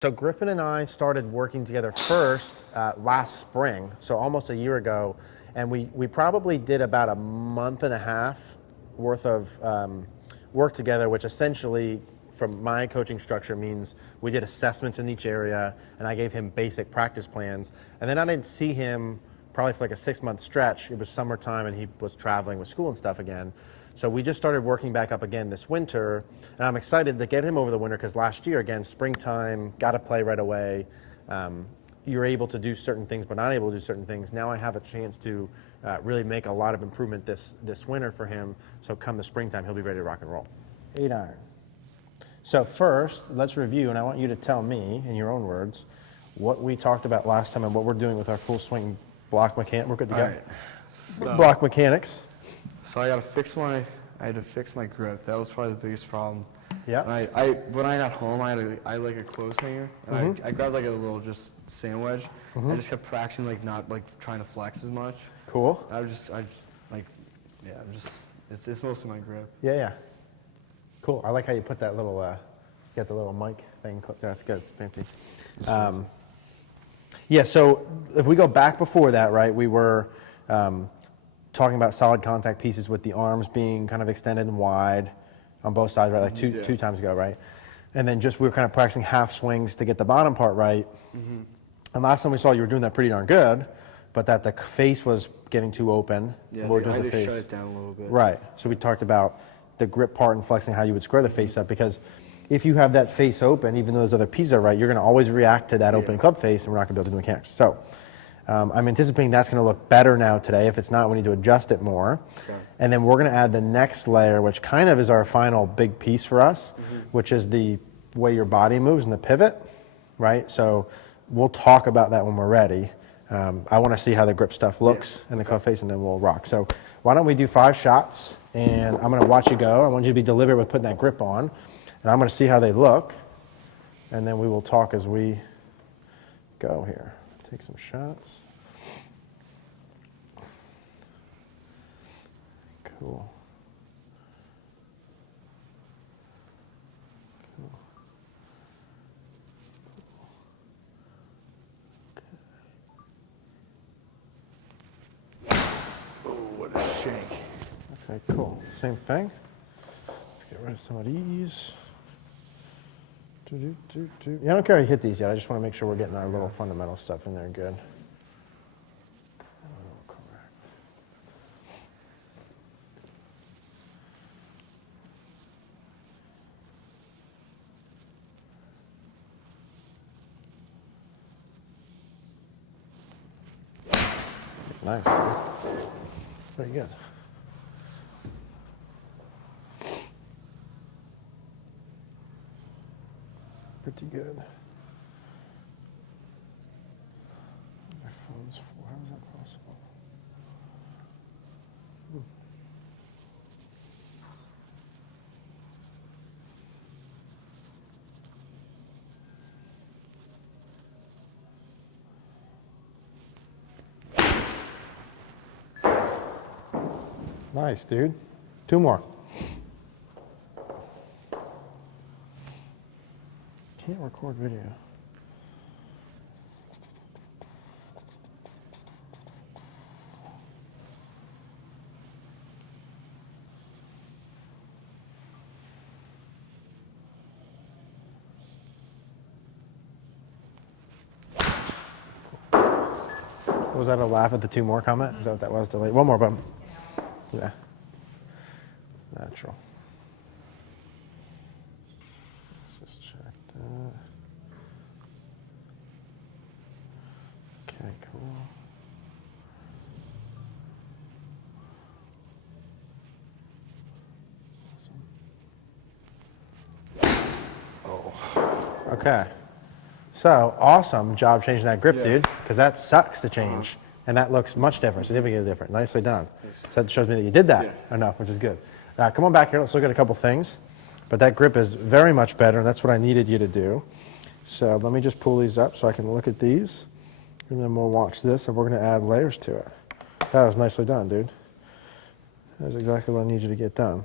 So Griffin and I started working together first last spring, so almost a year ago, and we probably did about a month and a half worth of work together, which essentially, from my coaching structure, means we did assessments in each area, and I gave him basic practice plans, and then I didn't see him probably for like a 6-month stretch. It was summertime, and he was traveling with school and stuff again. So we just started working back up again this winter, and I'm excited to get him over the winter because last year, again, springtime, got to play right away. You're able to do certain things, but not able to do certain things. Now I have a chance to really make a lot of improvement this winter for him. So come the springtime, he'll be ready to rock and roll. 8 iron. So first, let's review, and I want you to tell me, in your own words, what we talked about last time and what we're doing with our full swing block mechanic. We're good to go. Right. So, block mechanics. So I had to fix my grip. That was probably the biggest problem. Yeah. And when I got home, I had like a clothes hanger, and I grabbed like a little just sand wedge. I just kept practicing not trying to flex as much. Cool. It's mostly my grip. Yeah. Cool. I like how you put that little, you got the little mic thing clipped there. That's good. It's fancy. Yeah, so if we go back before that, right, we were talking about solid contact pieces with the arms being kind of extended and wide on both sides, right, like two times ago, right? And then we were kind of practicing half swings to get the bottom part right. And last time we saw you were doing that pretty darn good, but that the face was getting too open. Yeah, I had to shut it down a little bit. Right. So we talked about the grip part and flexing how you would square the face up, because if you have that face open, even though those other pieces are right, you're going to always react to that open club face, and we're not going to be able to do the mechanics. So I'm anticipating that's going to look better now today. If it's not, we need to adjust it more. Okay. And then we're going to add the next layer, which kind of is our final big piece for us, which is the way your body moves and the pivot, right? So we'll talk about that when we're ready. I want to see how the grip stuff looks in the club face, and then we'll rock. So why don't we do 5 shots, and I'm going to watch you go. I want you to be deliberate with putting that grip on, and I'm going to see how they look, and then we will talk as we go here. Take some shots. Cool. What a shake. Okay, cool. Same thing. Let's get rid of some of these. Yeah, I don't care how you hit these yet. I just want to make sure we're getting our little fundamental stuff in there good. Correct. Nice, dude. Very good. Pretty good. My phone's full. How is that possible? Nice, dude. 2 more. Can't record video. Was that a laugh at the 2 more comment? Is that what that was? Delayed. 1 more, bum. Yeah. Natural. Let's just check that. Okay, cool. Awesome. Oh. Okay. So, awesome job changing that grip, dude, because that sucks to change. And that looks much different, significantly different. Nicely done. So that shows me that you did that enough, which is good. Come on back here. Let's look at a couple things. But that grip is very much better, and that's what I needed you to do. So let me just pull these up so I can look at these. And then we'll watch this, and we're going to add layers to it. That was nicely done, dude. That's exactly what I need you to get done.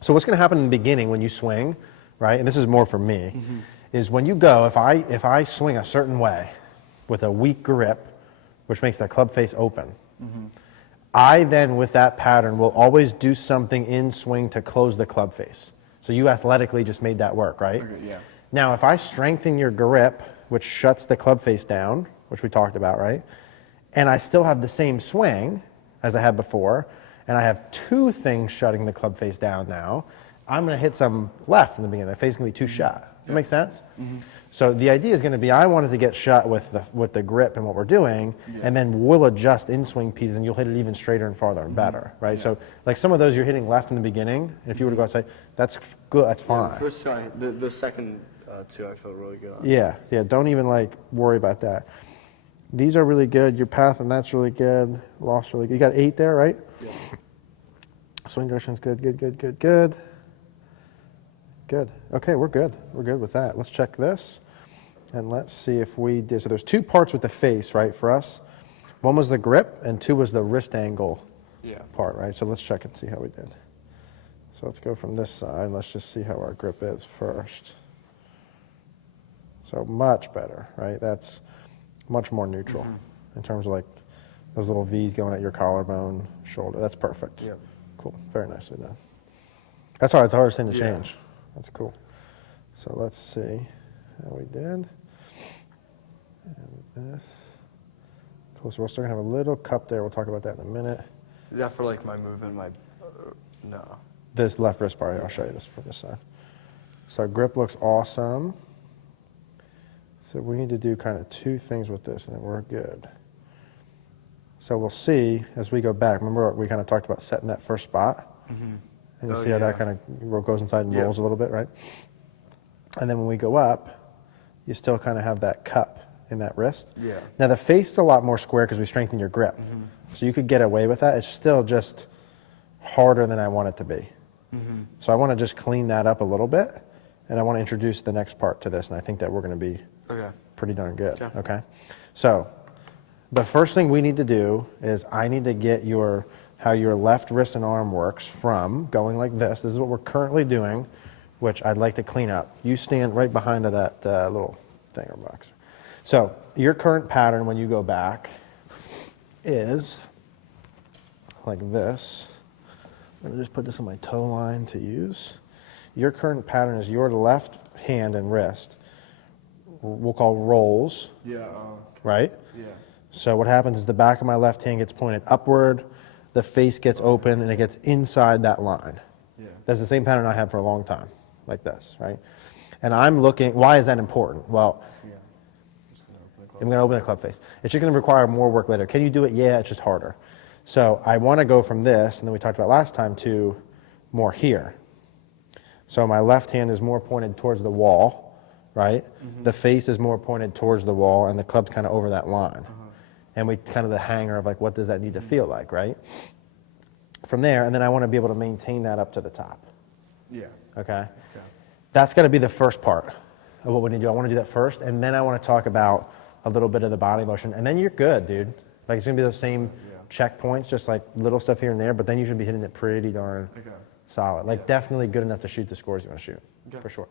So what's going to happen in the beginning when you swing, right, and this is more for me, is when you go, if I swing a certain way with a weak grip, which makes the club face open, I then, with that pattern, will always do something in swing to close the club face. So you athletically just made that work, right? Okay, yeah. Now, if I strengthen your grip, which shuts the club face down, which we talked about, right? And I still have the same swing as I had before, and I have two things shutting the club face down now, I'm going to hit some left in the beginning. The face is going to be too shut. Does that make sense? So the idea is going to be I want it to get shut with the grip and what we're doing, and then we'll adjust in swing pieces, and you'll hit it even straighter and farther and better, right? So like some of those you're hitting left in the beginning, and if you were to go outside, that's good, that's fine. Yeah, first try, the second two I felt really good on. Yeah, don't even like worry about that. These are really good. Your path and that's really good. Lost really good. You got 8 there, right? Yeah. Swing direction's good. Good. Okay, we're good. We're good with that. Let's check this. And let's see if we did. So there's 2 parts with the face, right, for us. 1 was the grip, and 2 was the wrist angle part, right? So let's check and see how we did. So let's go from this side. Let's just see how our grip is first. So much better, right? That's much more neutral in terms of like those little V's going at your collarbone, shoulder. That's perfect. Yep. Cool. Very nicely done. That's hard. It's the hardest thing to change. That's cool. So let's see how we did. And this. Cool. So we're still going to have a little cup there. We'll talk about that in a minute. Is that for like my movement, no. This left wrist bar here, I'll show you this from this side. So grip looks awesome. So we need to do kind of 2 things with this, and then we're good. So we'll see as we go back. Remember we kind of talked about setting that first spot? And you see how that kind of goes inside and rolls a little bit, right? And then when we go up, you still kind of have that cup in that wrist. Yeah. Now the face is a lot more square because we strengthen your grip. So you could get away with that. It's still just harder than I want it to be. So I want to just clean that up a little bit, and I want to introduce the next part to this, and I think that we're going to be pretty darn good. Okay. So the first thing we need to do is I need to get how your left wrist and arm works from going like this. This is what we're currently doing, which I'd like to clean up. You stand right behind that little thing or box. So your current pattern when you go back is like this. I'm going to just put this on my toe line to use. Your current pattern is your left hand and wrist, we'll call rolls, right? Yeah. So what happens is the back of my left hand gets pointed upward, the face gets open, and it gets inside that line. Yeah. That's the same pattern I had for a long time, like this, right? And I'm looking, why is that important? Well, I'm going to open the club face. It's just going to require more work later. Can you do it? Yeah, it's just harder. So I want to go from this, and then we talked about last time, to more here. So my left hand is more pointed towards the wall, right? The face is more pointed towards the wall, and the club's kind of over that line. And we kind of the hanger of like, what does that need to feel like, right? From there, and then I want to be able to maintain that up to the top. Yeah. Okay? That's got to be the first part of what we need to do. I want to do that first, and then I want to talk about a little bit of the body motion, and then you're good, dude. Like it's going to be those same checkpoints, just like little stuff here and there, but then you should be hitting it pretty darn solid. Like definitely good enough to shoot the scores you want to shoot, for sure.